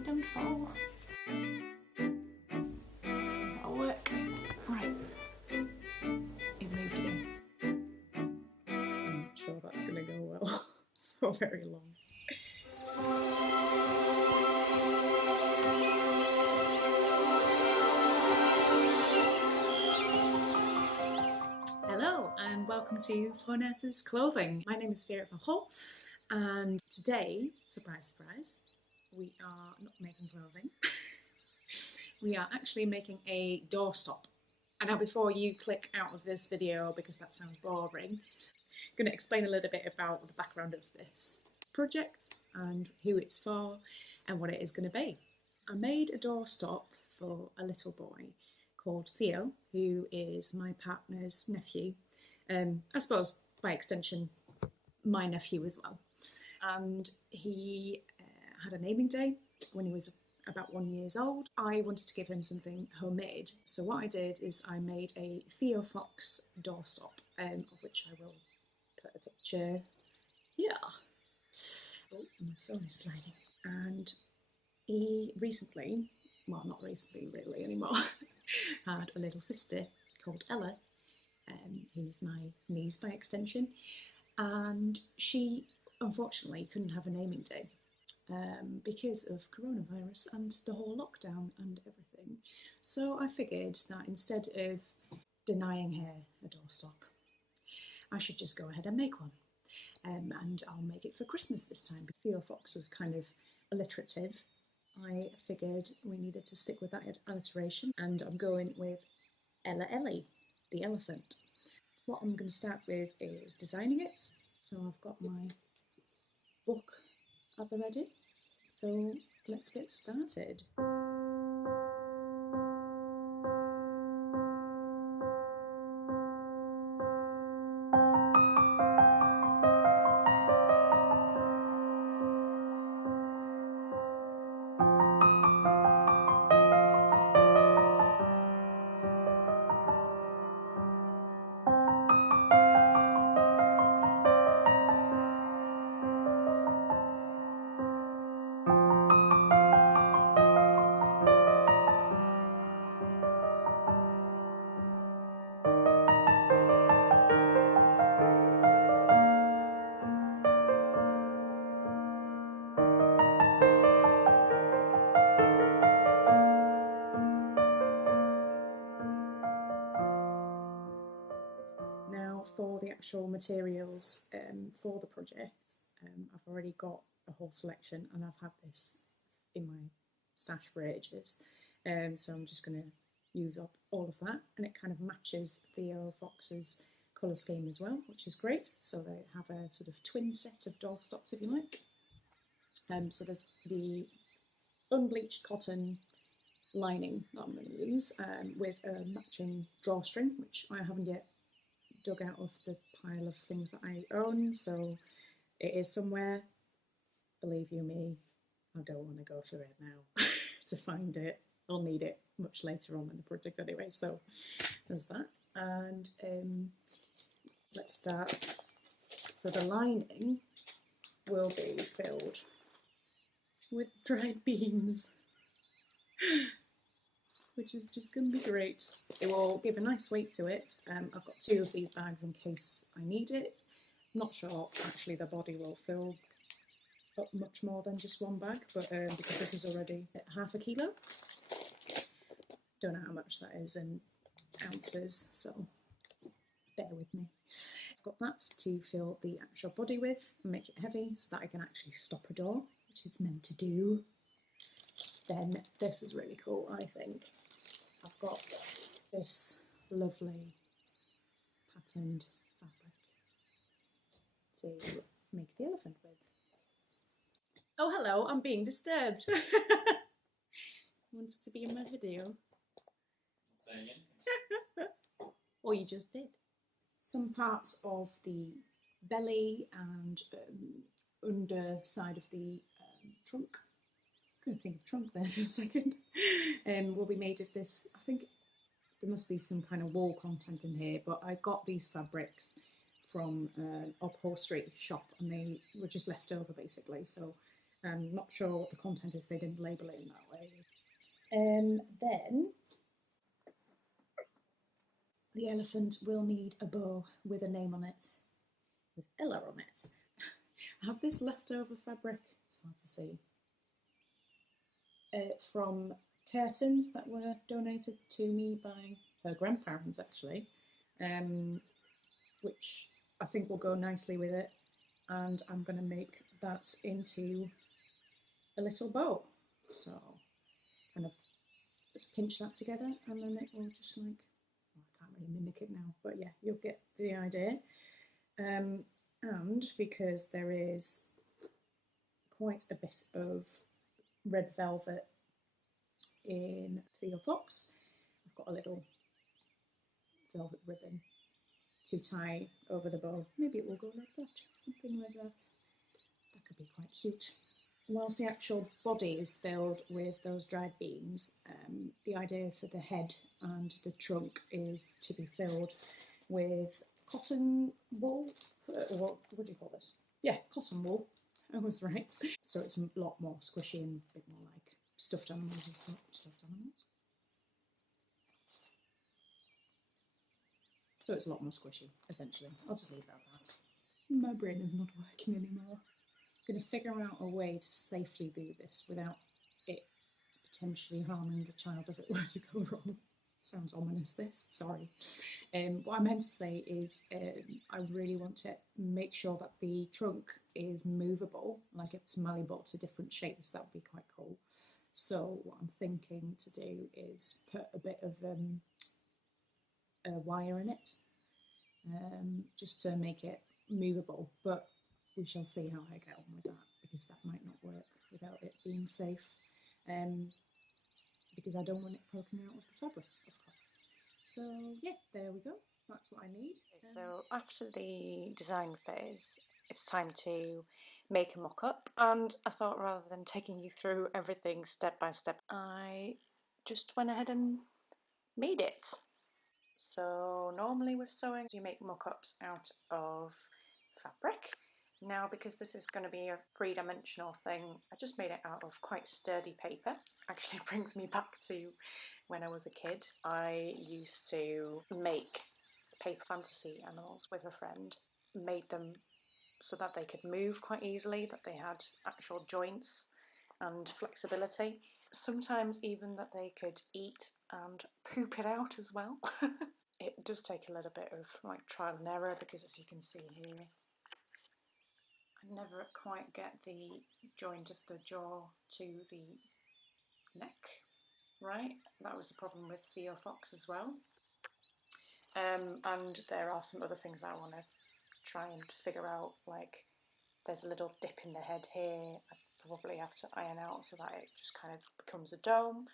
Don't fall. That'll work. Right. It moved again. I'm not sure that's going to go well for very long. Hello and welcome to Phronesis Clothing. My name is Vera van Hol, and today, surprise, surprise, we are not making clothing. We are actually making a doorstop. And now before you click out of this video because that sounds boring, I'm going to explain a little bit about the background of this project and who it's for and what it is going to be. I made a doorstop for a little boy called Theo, who is my partner's nephew. I suppose by extension, my nephew as well. And he had a naming day when he was about 1 year old. I wanted to give him something homemade. So what I did is I made a Theo Fox doorstop, of which I will put a picture here. Oh, my phone is sliding. And he recently, well, not recently really anymore, had a little sister called Ella, who's my niece by extension, and she unfortunately couldn't have a naming day because of coronavirus and the whole lockdown and everything. So I figured that instead of denying her a doorstop, I should just go ahead and make one. And I'll make it for Christmas this time. Theo Fox was kind of alliterative. I figured we needed to stick with that alliteration, and I'm going with Ellie, the elephant. What I'm going to start with is designing it. So I've got my book at the ready. So let's get started. Now for the actual materials for the project, I've already got a whole selection and I've had this in my stash for ages. So I'm just going to use up all of that, and it kind of matches Theo Fox's colour scheme as well, which is great. So they have a sort of twin set of doorstops, if you like. So there's the unbleached cotton lining that I'm going to use with a matching drawstring, which I haven't yet dug out of the pile of things that I own, so it is somewhere. Believe you me, I don't want to go through it now to find it. I'll need it much later on in the project anyway, so there's that. And let's start. So the lining will be filled with dried beans, which is just going to be great. It will give a nice weight to it. I've got 2 of these bags in case I need it. I'm not sure actually the body will fill up much more than just 1 bag, but because this is already half a kilo, don't know how much that is in ounces, so bear with me. I've got that to fill the actual body with and make it heavy so that I can actually stop a door, which it's meant to do. Then this is really cool, I think. I've got this lovely patterned fabric to make the elephant with. Oh hello, I'm being disturbed. Wanted to be in my video. Say again. Or you just did. Some parts of the belly and underside of the trunk, couldn't think of trunk there for a second, will be made of this. I think there must be some kind of wool content in here, but I got these fabrics from an upholstery shop and they were just left over basically, so I'm not sure what the content is, they didn't label it in that way. Then the elephant will need a bow with a name on it, with Ella on it. I have this leftover fabric, it's hard to see, from curtains that were donated to me by her grandparents, actually, which I think will go nicely with it. And I'm going to make that into a little bow. So kind of just pinch that together, and then it will just like, well, I can't really mimic it now, but yeah, you'll get the idea. And because there is quite a bit of red velvet in Theo Fox, I've got a little velvet ribbon to tie over the bow. Maybe it will go like that, something like that. That could be quite cute. Whilst the actual body is filled with those dried beans, the idea for the head and the trunk is to be filled with cotton wool. What do you call this? Yeah, cotton wool. I was right. So it's a lot more squishy and a bit more like stuffed animals as well. Stuffed animals. So it's a lot more squishy, essentially. I'll just leave it at that. My brain is not working anymore. I'm going to figure out a way to safely do this without it potentially harming the child if it were to go wrong. Sounds ominous, this, sorry. What I meant to say is I really want to make sure that the trunk is movable, like it's malleable to different shapes. That would be quite cool. So what I'm thinking to do is put a bit of a wire in it, just to make it movable, but we shall see how I get on with that, because that might not work without it being safe, because I don't want it poking out of the fabric, of course. So yeah, there we go, that's what I need. So after the design phase, it's time to make a mock-up, and I thought rather than taking you through everything step by step, I just went ahead and made it. So normally with sewing, you make mock-ups out of fabric. Now, because this is going to be a three-dimensional thing, I just made it out of quite sturdy paper. Actually brings me back to when I was a kid. I used to make paper fantasy animals with a friend, made them so that they could move quite easily, that they had actual joints and flexibility. Sometimes even that they could eat and poop it out as well. It does take a little bit of like trial and error, because as you can see here, I never quite get the joint of the jaw to the neck right. That was a problem with Theo Fox as well. And there are some other things that I want to try and figure out, like there's a little dip in the head here. I probably have to iron out so that it just kind of becomes a dome.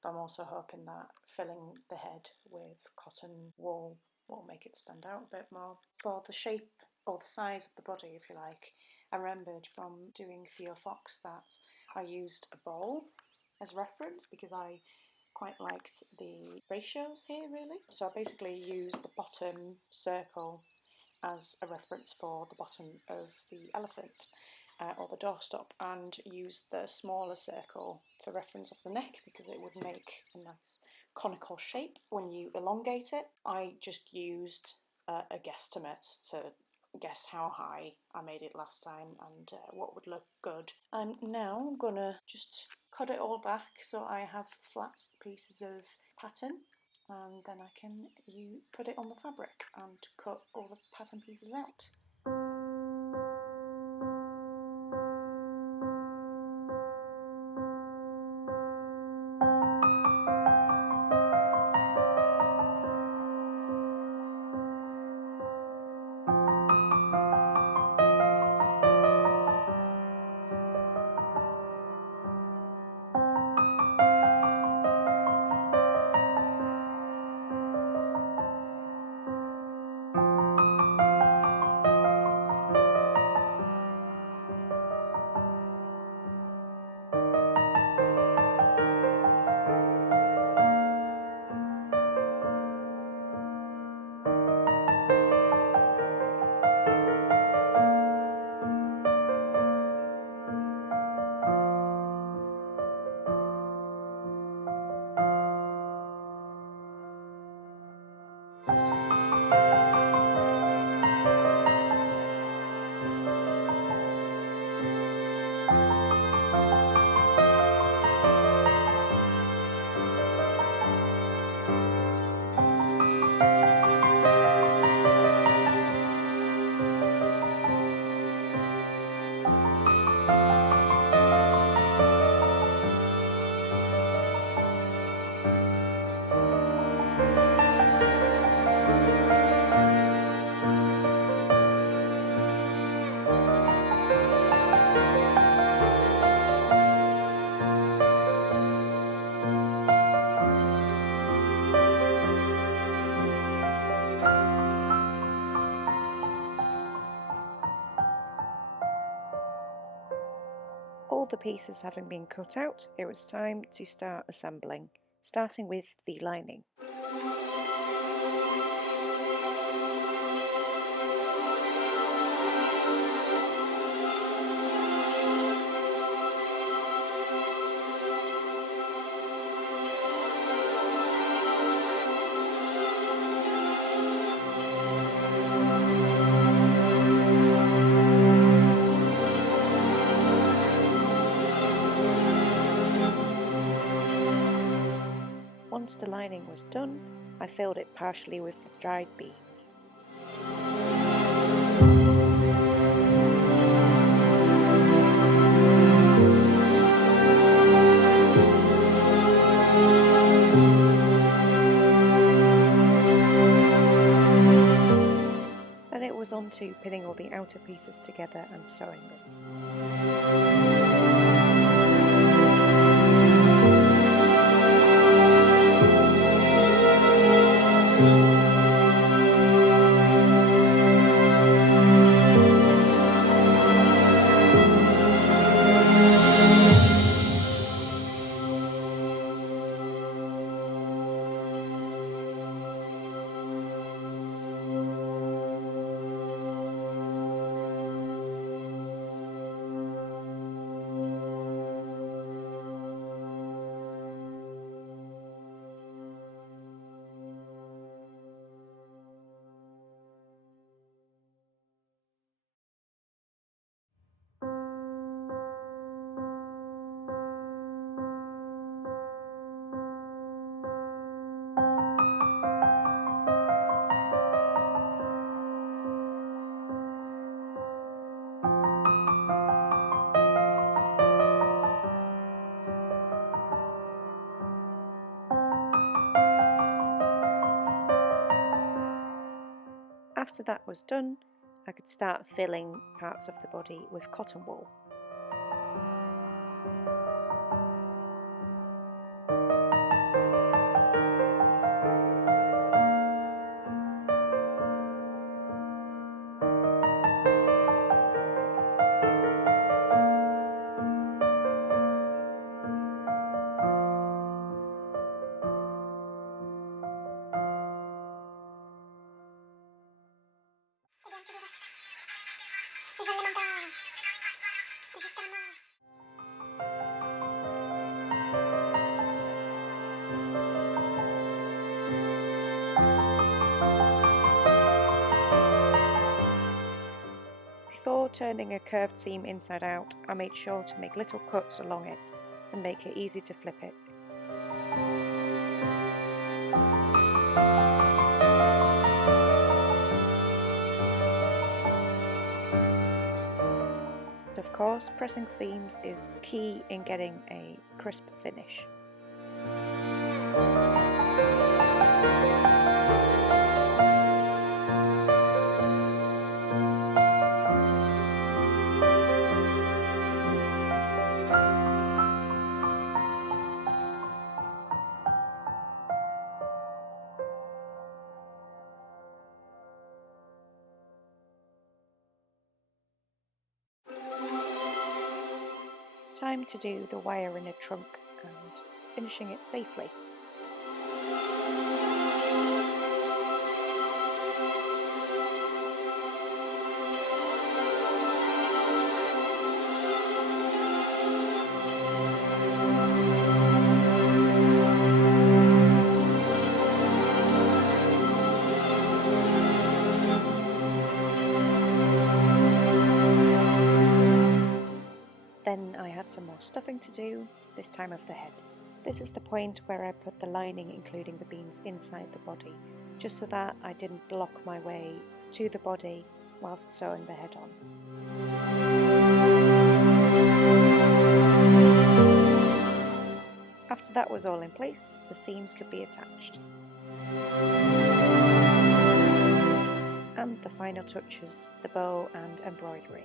But I'm also hoping that filling the head with cotton wool will make it stand out a bit more. For the shape or the size of the body, if you like, I remembered from doing Theo Fox that I used a bowl as reference, because I quite liked the ratios here, really. So I basically used the bottom circle as a reference for the bottom of the elephant, or the doorstop, and used the smaller circle for reference of the neck, because it would make a nice conical shape when you elongate it. I just used a guesstimate to guess how high I made it last time and what would look good. And now I'm gonna just cut it all back so I have flat pieces of pattern, and then I can put it on the fabric and cut all the pattern pieces out. pieces having been cut out, it was time to start assembling, starting with the lining. Once the lining was done, I filled it partially with the dried beans. Then it was on to pinning all the outer pieces together and sewing them. After that was done, I could start filling parts of the body with cotton wool. Before turning a curved seam inside out, I made sure to make little cuts along it to make it easy to flip it. Of course, pressing seams is key in getting a crisp finish. Time to do the wire in a trunk and finishing it safely. Then I had some more stuffing to do, this time of the head. This is the point where I put the lining, including the beans, inside the body, just so that I didn't block my way to the body whilst sewing the head on. After that was all in place, the seams could be attached. And the final touches, the bow and embroidery.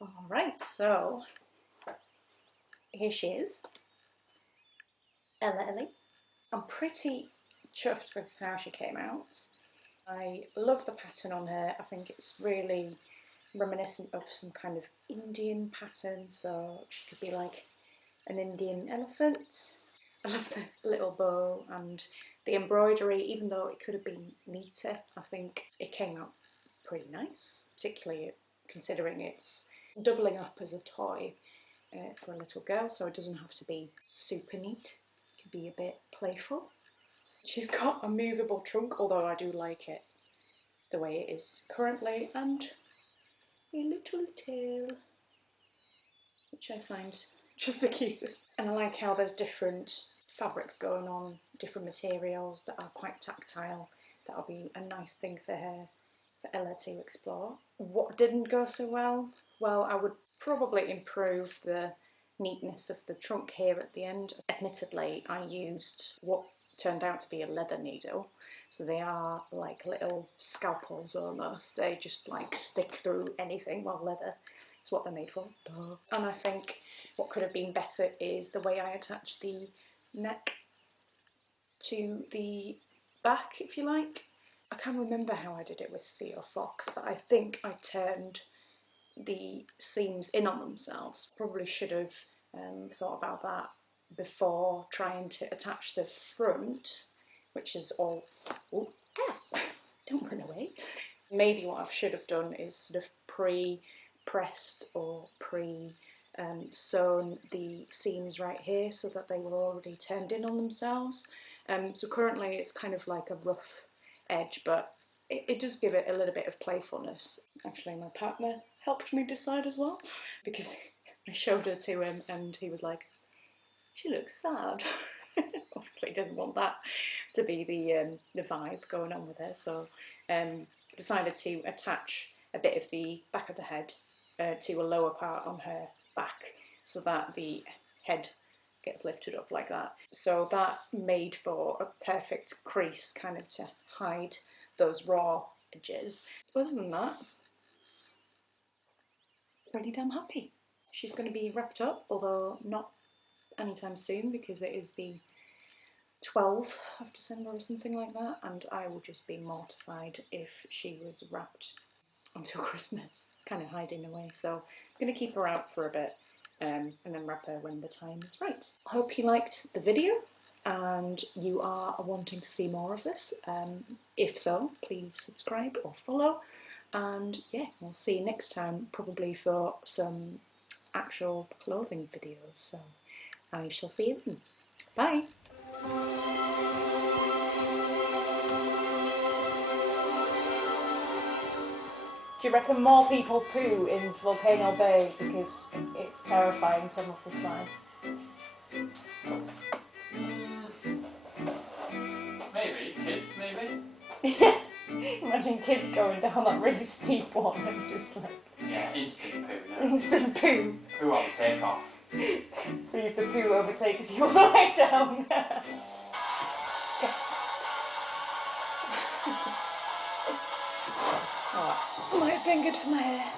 Alright, so here she is. Ellie. I'm pretty chuffed with how she came out. I love the pattern on her. I think it's really reminiscent of some kind of Indian pattern, so she could be like an Indian elephant. I love the little bow and the embroidery, even though it could have been neater. I think it came out pretty nice, particularly considering it's doubling up as a toy for a little girl, so it doesn't have to be super neat. It could be a bit playful. She's got a movable trunk, although I do like it the way it is currently, and a little tail, which I find just the cutest. And I like how there's different fabrics going on, different materials that are quite tactile. That'll be a nice thing for her, for Ella to explore. What didn't go so well? Well, I would probably improve the neatness of the trunk here at the end. Admittedly, I used what turned out to be a leather needle, so they are like little scalpels almost. They just like stick through anything. Well, leather is what they're made for. Duh. And I think what could have been better is the way I attach the neck to the back, if you like. I can't remember how I did it with Theo Fox, but I think I turned the seams in on themselves. Probably should have thought about that before trying to attach the front, which is all... Oh, don't run away. Maybe what I should have done is sort of pre-pressed or sewn the seams right here so that they were already turned in on themselves. So currently it's kind of like a rough edge, but it does give it a little bit of playfulness. Actually, my partner helped me decide as well, because I showed her to him and he was like, she looks sad. Obviously didn't want that to be the vibe going on with her, so decided to attach a bit of the back of the head to a lower part on her back so that the head gets lifted up like that. So that made for a perfect crease kind of to hide those raw edges. Other than that, pretty damn happy. She's going to be wrapped up, although not anytime soon because it is the 12th of December or something like that, and I would just be mortified if she was wrapped until Christmas, kind of hiding away. So I'm going to keep her out for a bit and then wrap her when the time is right. I hope you liked the video and you are wanting to see more of this. If so, please subscribe or follow, and yeah, we'll see you next time, probably for some actual clothing videos. So I shall see you then. Bye! Do you reckon more people poo in Volcano Bay because it's terrifying, some of the slides? Maybe. Kids, maybe? Imagine kids going down that really steep one and just like... Yeah, instant poo. No. Instant poo. Poo on takeoff. See if the poo overtakes you on the way down. Oh, might have been good for my hair.